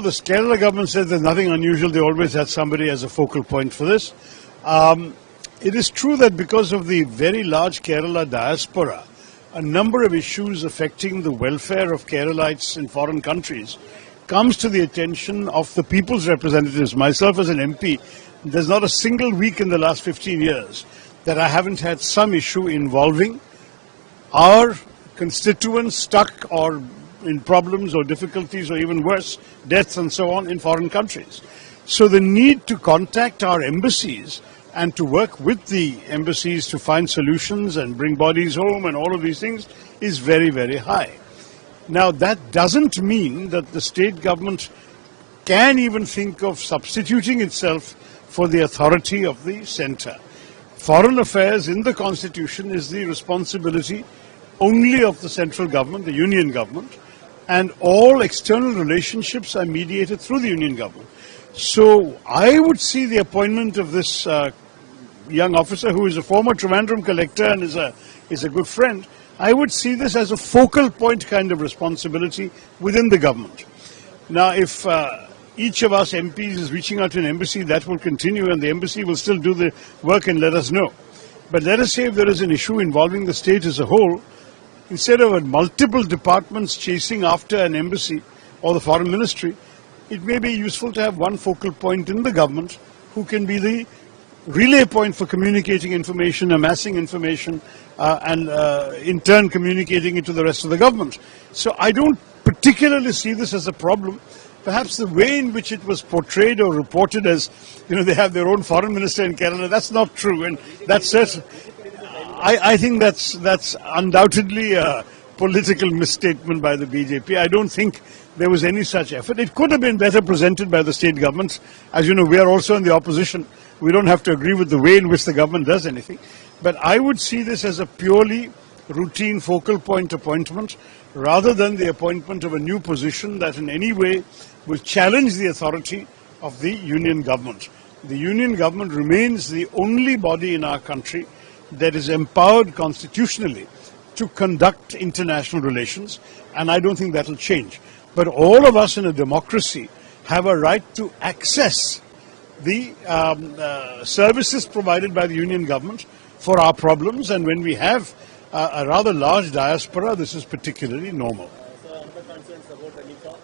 the Kerala government said there's nothing unusual. They always had somebody as a focal point for this. It is true that because of the very large Kerala diaspora, a number of issues affecting the welfare of Keralites in foreign countries comes to the attention of the people's representatives. Myself as an MP, there's not a single week in the last 15 years that I haven't had some issue involving our constituents stuck or in problems or difficulties or even worse, deaths and so on in foreign countries. So the need to contact our embassies and to work with the embassies to find solutions and bring bodies home and all of these things is very, very high. Now, that doesn't mean that the state government can even think of substituting itself for the authority of the centre. Foreign affairs in the Constitution is the responsibility only of the central government, the union government, and all external relationships are mediated through the union government. So I would see the appointment of this young officer who is a former Trivandrum collector and is a good friend. I would see this as a focal point kind of responsibility within the government. Now, if each of us MPs is reaching out to an embassy, that will continue and the embassy will still do the work and let us know. But let us say if there is an issue involving the state as a whole, instead of multiple departments chasing after an embassy or the foreign ministry, it may be useful to have one focal point in the government who can be the relay point for communicating information, amassing information, and in turn communicating it to the rest of the government. So I don't particularly see this as a problem. Perhaps the way in which it was portrayed or reported as, they have their own foreign minister in Kerala, that's not true. And that's I think that's undoubtedly a political misstatement by the BJP. I don't think there was any such effort. It could have been better presented by the state governments. As you know, we are also in the opposition. We don't have to agree with the way in which the government does anything. But I would see this as a purely routine focal point appointment rather than the appointment of a new position that in any way will challenge the authority of the union government. The union government remains the only body in our country that is empowered constitutionally to conduct international relations, and I don't think that will change. But all of us in a democracy have a right to access the services provided by the union government for our problems, and when we have a rather large diaspora, this is particularly normal. So, other concerns about any talk